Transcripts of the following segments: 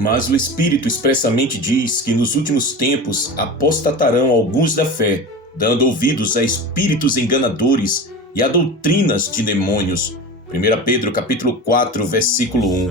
Mas o Espírito expressamente diz que nos últimos tempos apostatarão alguns da fé, dando ouvidos a espíritos enganadores e a doutrinas de demônios. 1 Pedro capítulo 4, versículo 1.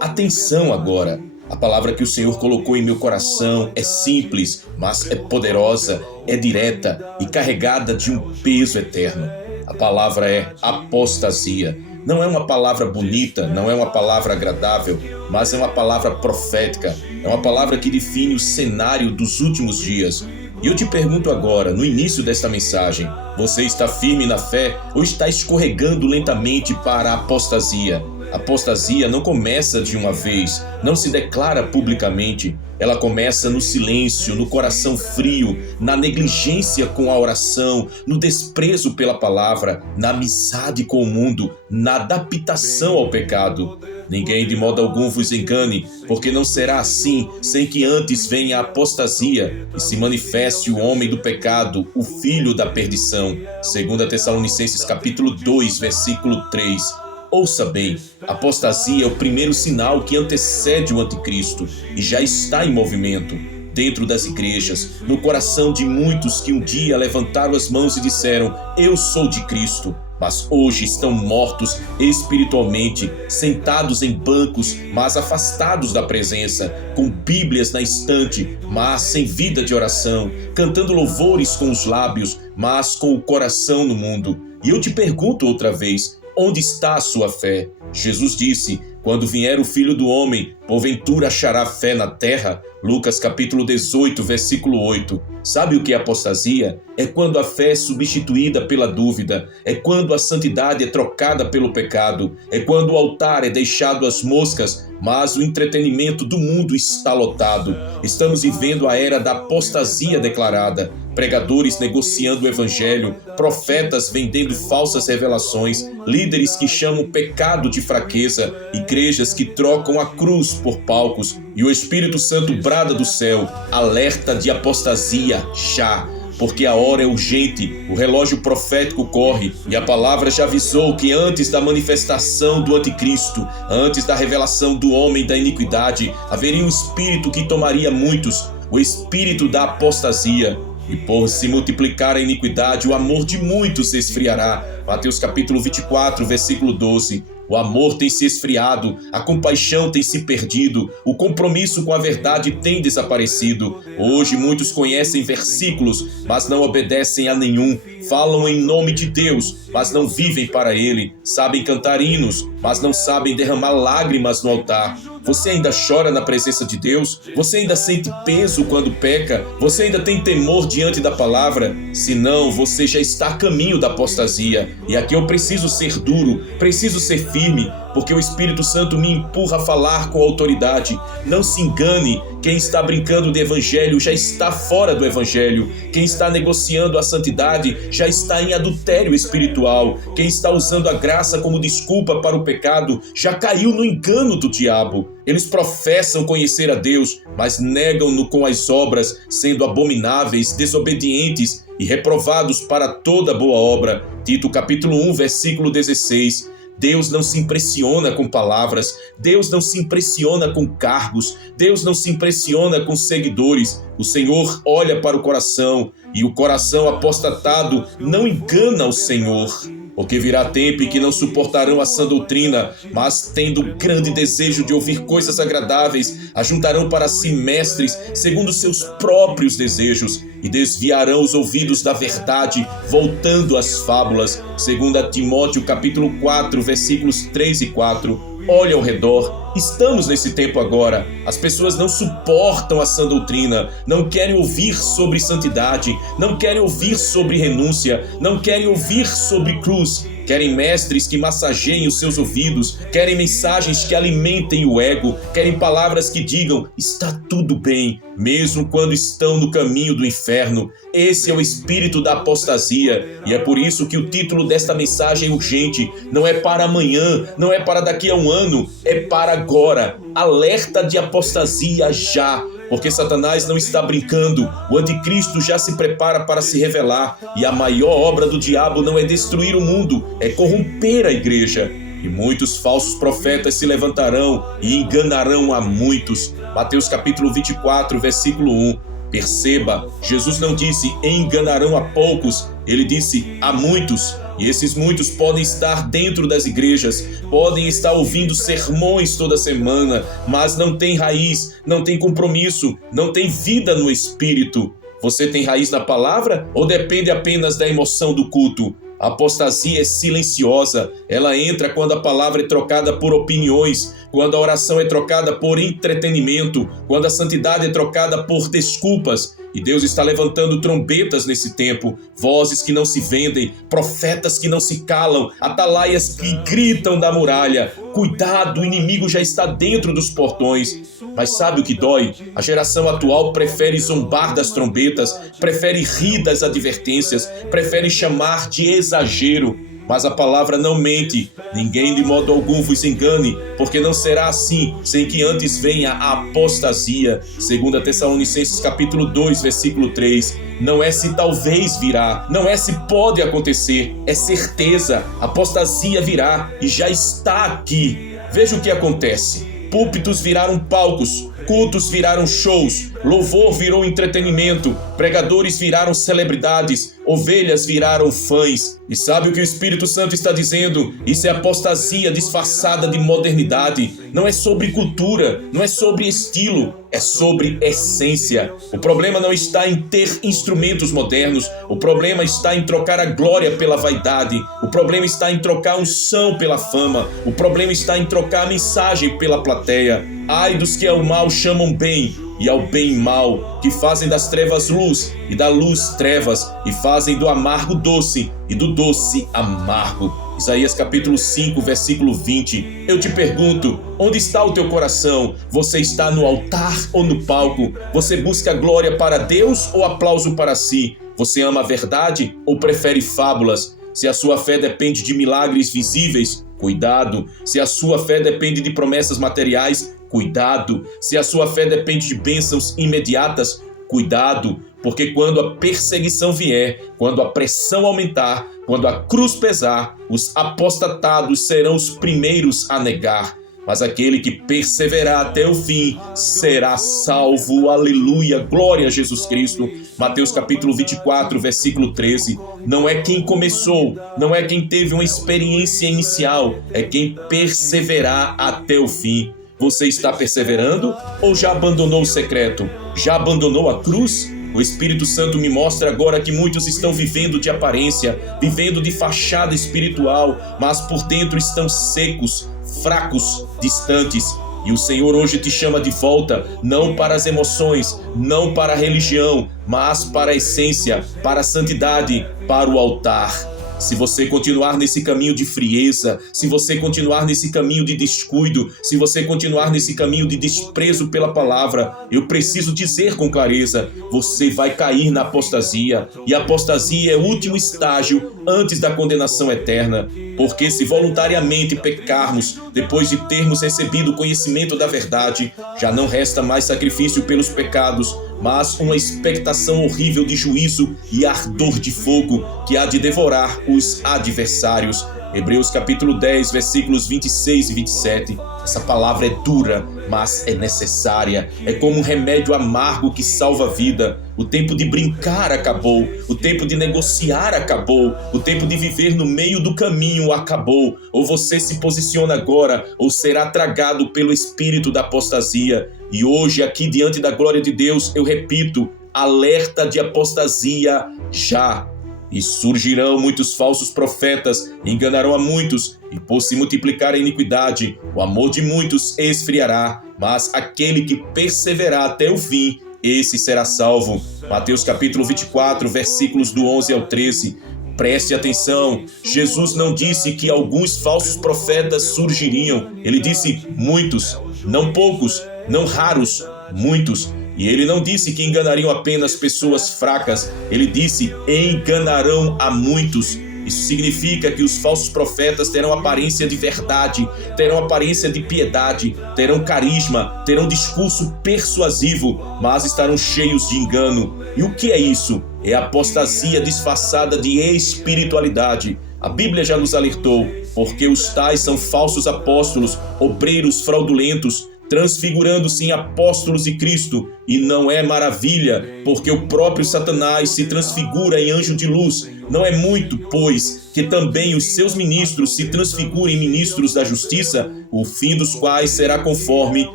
Atenção agora. A palavra que o Senhor colocou em meu coração é simples, mas é poderosa, é direta e carregada de um peso eterno. A palavra é apostasia. Não é uma palavra bonita, não é uma palavra agradável, mas é uma palavra profética. É uma palavra que define o cenário dos últimos dias. E eu te pergunto agora, no início desta mensagem, você está firme na fé ou está escorregando lentamente para a apostasia? A apostasia não começa de uma vez, não se declara publicamente. Ela começa no silêncio, no coração frio, na negligência com a oração, no desprezo pela palavra, na amizade com o mundo, na adaptação ao pecado. Ninguém de modo algum vos engane, porque não será assim sem que antes venha a apostasia e se manifeste o homem do pecado, o filho da perdição. 2 Tessalonicenses capítulo 2, versículo 3. Ouça bem, a apostasia é o primeiro sinal que antecede o anticristo e já está em movimento dentro das igrejas, no coração de muitos que um dia levantaram as mãos e disseram: eu sou de Cristo, mas hoje estão mortos espiritualmente, sentados em bancos, mas afastados da presença, com Bíblias na estante, mas sem vida de oração, cantando louvores com os lábios, mas com o coração no mundo. E eu te pergunto outra vez, onde está a sua fé? Jesus disse: quando vier o Filho do Homem, porventura achará fé na terra? Lucas capítulo 18, versículo 8. Sabe o que é apostasia? É quando a fé é substituída pela dúvida, é quando a santidade é trocada pelo pecado, é quando o altar é deixado às moscas, mas o entretenimento do mundo está lotado. Estamos vivendo a era da apostasia declarada. Pregadores negociando o evangelho, profetas vendendo falsas revelações, líderes que chamam pecado de fraqueza, igrejas que trocam a cruz por palcos, e o Espírito Santo brada do céu: alerta de apostasia já! Porque a hora é urgente, o relógio profético corre, e a palavra já avisou que antes da manifestação do anticristo, antes da revelação do homem da iniquidade, haveria um espírito que tomaria muitos, o espírito da apostasia. E por se multiplicar a iniquidade, o amor de muitos se esfriará. Mateus capítulo 24, versículo 12. O amor tem se esfriado, a compaixão tem se perdido, o compromisso com a verdade tem desaparecido. Hoje muitos conhecem versículos, mas não obedecem a nenhum. Falam em nome de Deus, mas não vivem para Ele. Sabem cantar hinos, mas não sabem derramar lágrimas no altar. Você ainda chora na presença de Deus? Você ainda sente peso quando peca? Você ainda tem temor diante da palavra? Se não, você já está a caminho da apostasia. E aqui eu preciso ser duro, preciso ser firme, porque o Espírito Santo me empurra a falar com autoridade. Não se engane, quem está brincando de evangelho já está fora do evangelho. Quem está negociando a santidade já está em adultério espiritual. Quem está usando a graça como desculpa para o pecado já caiu no engano do diabo. Eles professam conhecer a Deus, mas negam-no com as obras, sendo abomináveis, desobedientes e reprovados para toda boa obra. Tito capítulo 1, versículo 16. Deus não se impressiona com palavras, Deus não se impressiona com cargos, Deus não se impressiona com seguidores. O Senhor olha para o coração, e o coração apostatado não engana o Senhor. Porque virá tempo em que não suportarão a sã doutrina, mas, tendo grande desejo de ouvir coisas agradáveis, ajuntarão para si mestres segundo seus próprios desejos, e desviarão os ouvidos da verdade, voltando às fábulas. 2 Timóteo capítulo 4, versículos 3 e 4. Olha ao redor, estamos nesse tempo agora. As pessoas não suportam a sã doutrina, não querem ouvir sobre santidade, não querem ouvir sobre renúncia, não querem ouvir sobre cruz. Querem mestres que massageiem os seus ouvidos, querem mensagens que alimentem o ego, querem palavras que digam: está tudo bem, mesmo quando estão no caminho do inferno. Esse é o espírito da apostasia, e é por isso que o título desta mensagem urgente não é para amanhã, não é para daqui a um ano, é para agora. Alerta de apostasia já! Porque Satanás não está brincando, o anticristo já se prepara para se revelar, e a maior obra do diabo não é destruir o mundo, é corromper a igreja. e muitos falsos profetas se levantarão e enganarão a muitos. Mateus capítulo 24, versículo 1. Perceba, Jesus não disse enganarão a poucos, ele disse a muitos. E esses muitos podem estar dentro das igrejas, podem estar ouvindo sermões toda semana, mas não tem raiz, não tem compromisso, não tem vida no espírito. Você tem raiz na palavra ou depende apenas da emoção do culto? A apostasia é silenciosa, ela entra quando a palavra é trocada por opiniões, quando a oração é trocada por entretenimento, quando a santidade é trocada por desculpas. E Deus está levantando trombetas nesse tempo, vozes que não se vendem, profetas que não se calam, atalaias que gritam da muralha. Cuidado, o inimigo já está dentro dos portões. Mas sabe o que dói? A geração atual prefere zombar das trombetas, prefere rir das advertências, prefere chamar de exagero. Mas a palavra não mente, ninguém de modo algum vos engane, porque não será assim, sem que antes venha a apostasia. 2 Tessalonicenses capítulo 2, versículo 3. Não é se talvez virá, não é se pode acontecer, é certeza, apostasia virá e já está aqui. Veja o que acontece. Púlpitos viraram palcos, cultos viraram shows, louvor virou entretenimento, pregadores viraram celebridades, ovelhas viraram fãs. E sabe o que o Espírito Santo está dizendo? Isso é apostasia disfarçada de modernidade. Não é sobre cultura, não é sobre estilo, é sobre essência. O problema não está em ter instrumentos modernos, o problema está em trocar a glória pela vaidade, o problema está em trocar a unção pela fama, o problema está em trocar a mensagem pela plateia. Ai dos que ao mal chamam bem, e ao bem mal, que fazem das trevas luz, e da luz trevas, e fazem do amargo doce, e do doce amargo. Isaías capítulo 5, versículo 20. Eu te pergunto, onde está o teu coração? Você está no altar ou no palco? Você busca glória para Deus ou aplauso para si? Você ama a verdade ou prefere fábulas? Se a sua fé depende de milagres visíveis, cuidado. Se a sua fé depende de promessas materiais, cuidado. Se a sua fé depende de bênçãos imediatas, cuidado. Porque quando a perseguição vier, quando a pressão aumentar, quando a cruz pesar, os apostatados serão os primeiros a negar. Mas aquele que perseverar até o fim será salvo. Aleluia, glória a Jesus Cristo. Mateus capítulo 24, versículo 13. Não é quem começou, não é quem teve uma experiência inicial, é quem perseverar até o fim. Você está perseverando ou já abandonou o secreto? Já abandonou a cruz? O Espírito Santo me mostra agora que muitos estão vivendo de aparência, vivendo de fachada espiritual, mas por dentro estão secos, fracos, distantes. E o Senhor hoje te chama de volta, não para as emoções, não para a religião, mas para a essência, para a santidade, para o altar. Se você continuar nesse caminho de frieza, se você continuar nesse caminho de descuido, se você continuar nesse caminho de desprezo pela palavra, eu preciso dizer com clareza, você vai cair na apostasia. E a apostasia é o último estágio antes da condenação eterna. Porque se voluntariamente pecarmos, depois de termos recebido o conhecimento da verdade, já não resta mais sacrifício pelos pecados, mas uma expectação horrível de juízo e ardor de fogo que há de devorar os adversários. Hebreus capítulo 10, versículos 26 e 27. Essa palavra é dura, mas é necessária. É como um remédio amargo que salva a vida. O tempo de brincar acabou. O tempo de negociar acabou. O tempo de viver no meio do caminho acabou. Ou você se posiciona agora, ou será tragado pelo espírito da apostasia. E hoje, aqui diante da glória de Deus, eu repito, alerta de apostasia já. E surgirão muitos falsos profetas, enganarão a muitos, e por se multiplicar a iniquidade, o amor de muitos esfriará, mas aquele que perseverar até o fim, esse será salvo. Mateus capítulo 24, versículos do 11 ao 13. Preste atenção, Jesus não disse que alguns falsos profetas surgiriam, ele disse muitos, não poucos, não raros, muitos. E ele não disse que enganariam apenas pessoas fracas, ele disse enganarão a muitos. Isso significa que os falsos profetas terão aparência de verdade, terão aparência de piedade, terão carisma, terão discurso persuasivo, mas estarão cheios de engano. E o que é isso? É apostasia disfarçada de espiritualidade. A Bíblia já nos alertou, porque os tais são falsos apóstolos, obreiros fraudulentos, transfigurando-se em apóstolos de Cristo, e não é maravilha, porque o próprio Satanás se transfigura em anjo de luz. Não é muito, pois, que também os seus ministros se transfigurem em ministros da justiça, o fim dos quais será conforme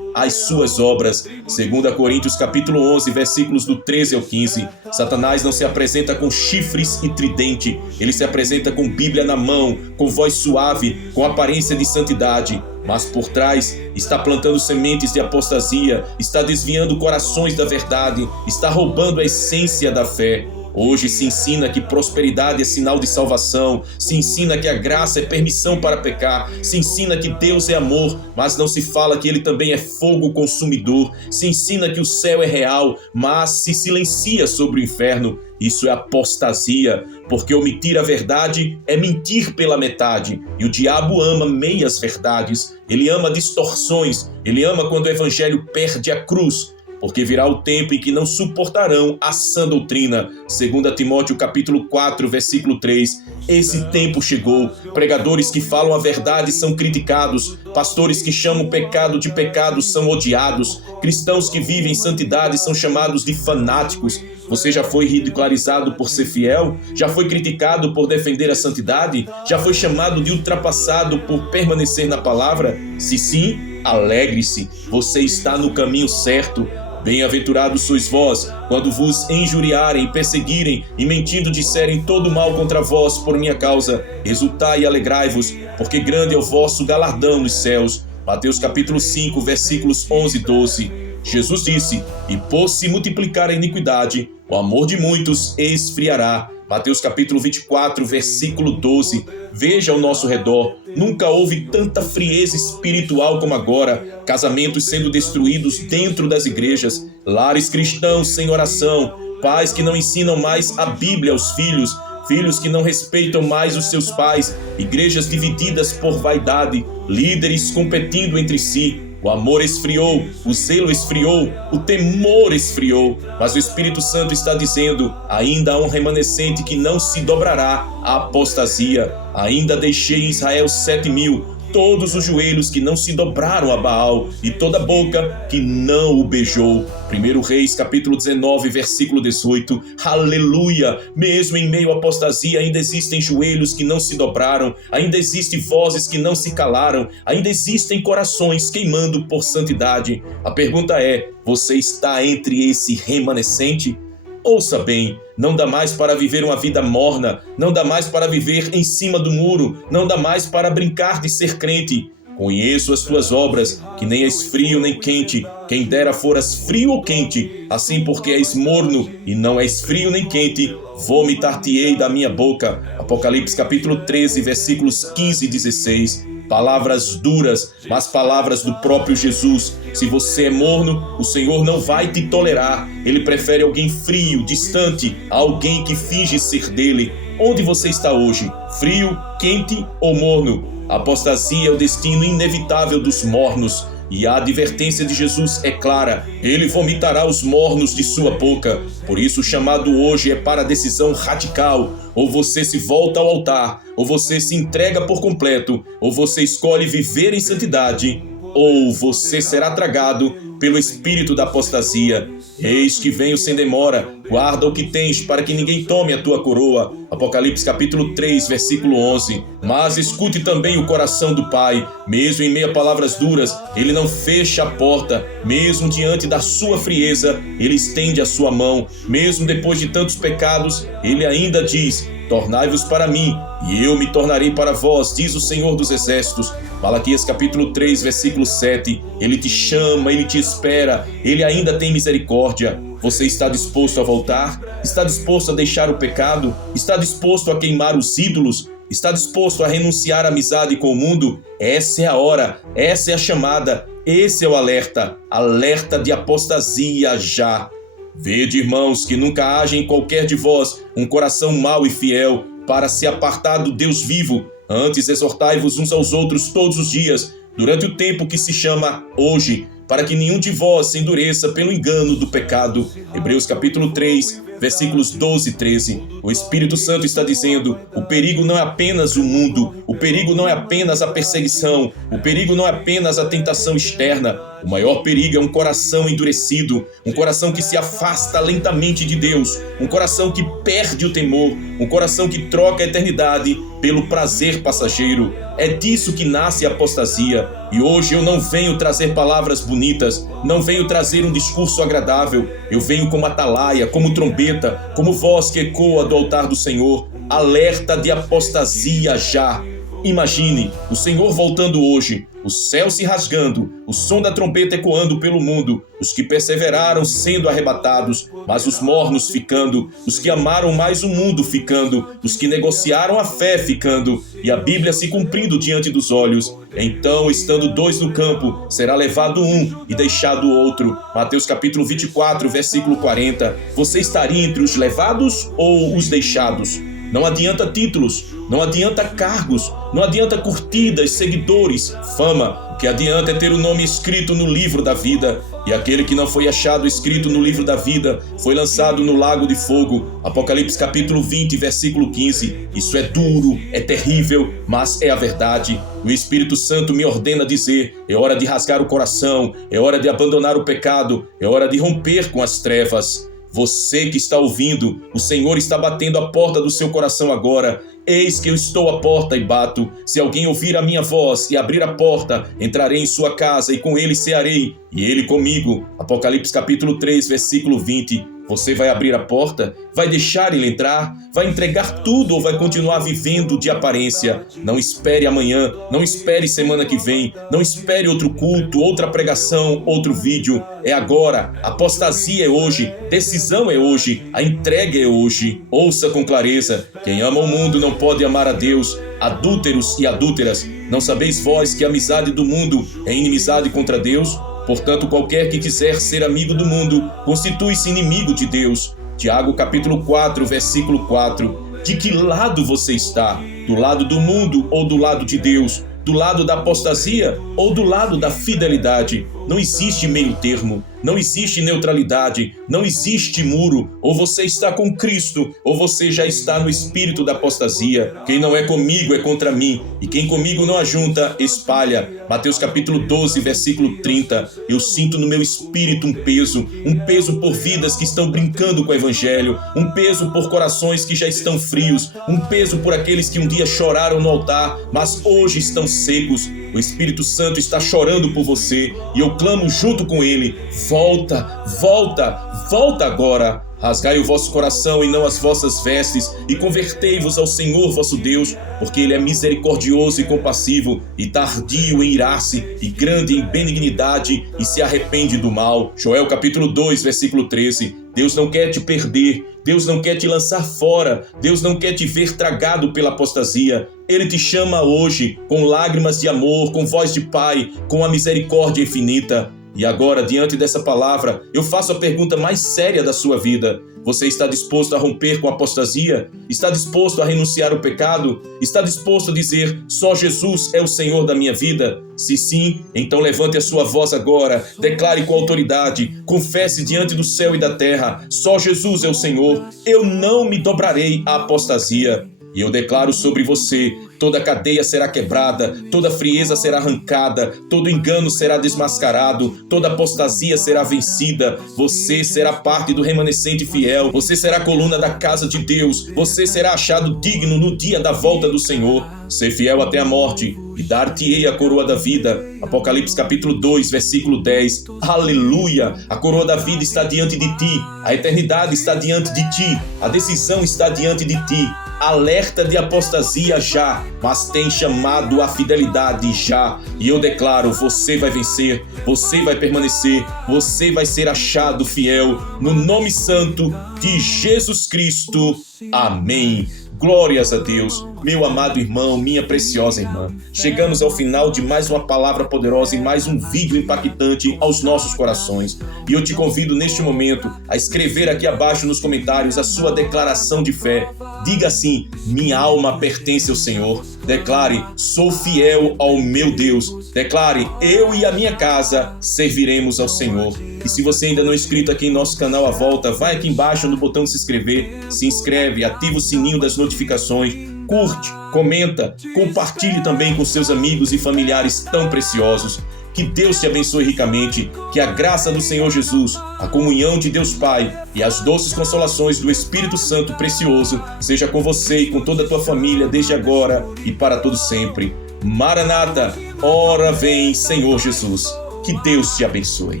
as suas obras. 2 Coríntios capítulo 11, versículos do 13 ao 15. Satanás não se apresenta com chifres e tridente, ele se apresenta com Bíblia na mão, com voz suave, com aparência de santidade, mas por trás está plantando sementes de apostasia, está desviando corações da verdade, está roubando a essência da fé. Hoje se ensina que prosperidade é sinal de salvação, se ensina que a graça é permissão para pecar, se ensina que Deus é amor, mas não se fala que Ele também é fogo consumidor, se ensina que o céu é real, mas se silencia sobre o inferno. Isso é apostasia, porque omitir a verdade é mentir pela metade, e o diabo ama meias verdades, ele ama distorções, ele ama quando o evangelho perde a cruz, porque virá o tempo em que não suportarão a sã doutrina. 2 Timóteo capítulo 4, versículo 3. Esse tempo chegou. Pregadores que falam a verdade são criticados. Pastores que chamam o pecado de pecado são odiados. Cristãos que vivem santidade são chamados de fanáticos. Você já foi ridicularizado por ser fiel? Já foi criticado por defender a santidade? Já foi chamado de ultrapassado por permanecer na palavra? Se sim, alegre-se. Você está no caminho certo. Bem-aventurados sois vós, quando vos injuriarem, perseguirem e mentindo disserem todo mal contra vós por minha causa. Exultai e alegrai-vos, porque grande é o vosso galardão nos céus. Mateus capítulo 5, versículos 11 e 12. Jesus disse, e por se multiplicar a iniquidade, o amor de muitos esfriará. Mateus capítulo 24, versículo 12. Veja ao nosso redor, nunca houve tanta frieza espiritual como agora, casamentos sendo destruídos dentro das igrejas, lares cristãos sem oração, pais que não ensinam mais a Bíblia aos filhos, filhos que não respeitam mais os seus pais, igrejas divididas por vaidade, líderes competindo entre si. O amor esfriou, o zelo esfriou, o temor esfriou, mas o Espírito Santo está dizendo, ainda há um remanescente que não se dobrará à apostasia. Ainda deixei em Israel 7.000, todos os joelhos que não se dobraram a Baal e toda boca que não o beijou. 1 Reis capítulo 19, versículo 18. Aleluia! Mesmo em meio à apostasia ainda existem joelhos que não se dobraram, ainda existem vozes que não se calaram, ainda existem corações queimando por santidade. A pergunta é, você está entre esse remanescente? Ouça bem, não dá mais para viver uma vida morna, não dá mais para viver em cima do muro, não dá mais para brincar de ser crente. Conheço as tuas obras, que nem és frio nem quente, quem dera foras frio ou quente, assim porque és morno e não és frio nem quente, vomitar-te-ei da minha boca. Apocalipse capítulo 13, versículos 15 e 16. Palavras duras, mas palavras do próprio Jesus. Se você é morno, o Senhor não vai te tolerar. Ele prefere alguém frio, distante, a alguém que finge ser dele. Onde você está hoje? Frio, quente ou morno? A apostasia é o destino inevitável dos mornos. E a advertência de Jesus é clara, ele vomitará os mornos de sua boca. Por isso o chamado hoje é para a decisão radical. Ou você se volta ao altar, ou você se entrega por completo, ou você escolhe viver em santidade, ou você será tragado pelo espírito da apostasia. Eis que venho sem demora, guarda o que tens para que ninguém tome a tua coroa. Apocalipse capítulo 3, versículo 11. Mas escute também o coração do Pai, mesmo em meio a palavras duras, ele não fecha a porta, mesmo diante da sua frieza, ele estende a sua mão, mesmo depois de tantos pecados, ele ainda diz, tornai-vos para mim, e eu me tornarei para vós, diz o Senhor dos Exércitos. Malaquias capítulo 3, versículo 7. Ele te chama, ele te espera, ele ainda tem misericórdia. Você está disposto a voltar? Está disposto a deixar o pecado? Está disposto a queimar os ídolos? Está disposto a renunciar à amizade com o mundo? Essa é a hora, essa é a chamada, esse é o alerta, alerta de apostasia já. Vede, irmãos, que nunca haja em qualquer de vós um coração mau e fiel para se apartar do Deus vivo. Antes exortai-vos uns aos outros todos os dias, durante o tempo que se chama hoje, para que nenhum de vós se endureça pelo engano do pecado. Hebreus capítulo 3, versículos 12 e 13. O Espírito Santo está dizendo: o perigo não é apenas o mundo, o perigo não é apenas a perseguição, o perigo não é apenas a tentação externa. O maior perigo é um coração endurecido, um coração que se afasta lentamente de Deus, um coração que perde o temor, um coração que troca a eternidade pelo prazer passageiro. É disso que nasce a apostasia. E hoje eu não venho trazer palavras bonitas, não venho trazer um discurso agradável. Eu venho como atalaia, como trombeta, como voz que ecoa do altar do Senhor. Alerta de apostasia já. Imagine o Senhor voltando hoje, o céu se rasgando, o som da trombeta ecoando pelo mundo, os que perseveraram sendo arrebatados, mas os mornos ficando, os que amaram mais o mundo ficando, os que negociaram a fé ficando, e a Bíblia se cumprindo diante dos olhos. Então, estando dois no campo, será levado um e deixado o outro. Mateus capítulo 24, versículo 40. Você estaria entre os levados ou os deixados? Não adianta títulos, não adianta cargos, não adianta curtidas, seguidores, fama. O que adianta é ter o nome escrito no livro da vida. E aquele que não foi achado escrito no livro da vida foi lançado no lago de fogo. Apocalipse capítulo 20, versículo 15. Isso é duro, é terrível, mas é a verdade. O Espírito Santo me ordena dizer: é hora de rasgar o coração, é hora de abandonar o pecado, é hora de romper com as trevas. Você que está ouvindo, o Senhor está batendo a porta do seu coração agora. Eis que eu estou à porta e bato. Se alguém ouvir a minha voz e abrir a porta, entrarei em sua casa e com ele cearei, e ele comigo. Apocalipse capítulo 3, versículo 20. Você vai abrir a porta? Vai deixar ele entrar? Vai entregar tudo ou vai continuar vivendo de aparência? Não espere amanhã, não espere semana que vem, não espere outro culto, outra pregação, outro vídeo. É agora, apostasia é hoje, decisão é hoje, a entrega é hoje. Ouça com clareza: quem ama o mundo não pode amar a Deus. Adúlteros e adúlteras, não sabeis vós que a amizade do mundo é inimizade contra Deus? Portanto, qualquer que quiser ser amigo do mundo, constitui-se inimigo de Deus. Tiago capítulo 4, versículo 4. De que lado você está? Do lado do mundo ou do lado de Deus? Do lado da apostasia ou do lado da fidelidade? Não existe meio termo, não existe neutralidade, não existe muro. Ou você está com Cristo, ou você já está no espírito da apostasia. Quem não é comigo é contra mim, e quem comigo não ajunta, espalha. Mateus capítulo 12, versículo 30. Eu sinto no meu espírito um peso por vidas que estão brincando com o evangelho, um peso por corações que já estão frios, um peso por aqueles que um dia choraram no altar, mas hoje estão secos. O Espírito Santo está chorando por você, e eu clamo junto com ele: volta, volta, volta agora. Rasgai o vosso coração e não as vossas vestes, e convertei-vos ao Senhor vosso Deus, porque Ele é misericordioso e compassivo, e tardio em irar-se, e grande em benignidade, e se arrepende do mal. Joel capítulo 2, versículo 13. Deus não quer te perder, Deus não quer te lançar fora, Deus não quer te ver tragado pela apostasia. Ele te chama hoje com lágrimas de amor, com voz de Pai, com a misericórdia infinita. E agora, diante dessa palavra, eu faço a pergunta mais séria da sua vida. Você está disposto a romper com a apostasia? Está disposto a renunciar ao pecado? Está disposto a dizer: só Jesus é o Senhor da minha vida? Se sim, então levante a sua voz agora, declare com autoridade, confesse diante do céu e da terra: só Jesus é o Senhor, eu não me dobrarei à apostasia. E eu declaro sobre você: toda cadeia será quebrada, toda frieza será arrancada, todo engano será desmascarado, toda apostasia será vencida. Você será parte do remanescente fiel, você será a coluna da casa de Deus, você será achado digno no dia da volta do Senhor. Ser fiel até a morte, e dar-te-ei a coroa da vida. Apocalipse capítulo 2, versículo 10. Aleluia! A coroa da vida está diante de ti, a eternidade está diante de ti, a decisão está diante de ti. Alerta de apostasia já, mas tem chamado a fidelidade já. E eu declaro: você vai vencer, você vai permanecer, você vai ser achado fiel, no nome santo de Jesus Cristo. Amém. Glórias a Deus. Meu amado irmão, minha preciosa irmã, chegamos ao final de mais uma palavra poderosa e mais um vídeo impactante aos nossos corações. E eu te convido neste momento a escrever aqui abaixo nos comentários a sua declaração de fé. Diga assim: minha alma pertence ao Senhor. Declare: sou fiel ao meu Deus. Declare: eu e a minha casa serviremos ao Senhor. E se você ainda não é inscrito aqui em nosso canal A Volta, vai aqui embaixo no botão de se inscrever, se inscreve, ativa o sininho das notificações, curte, comenta, compartilhe também com seus amigos e familiares tão preciosos. Que Deus te abençoe ricamente, que a graça do Senhor Jesus, a comunhão de Deus Pai e as doces consolações do Espírito Santo precioso seja com você e com toda a tua família desde agora e para todo sempre. Maranata, ora vem, Senhor Jesus. Que Deus te abençoe.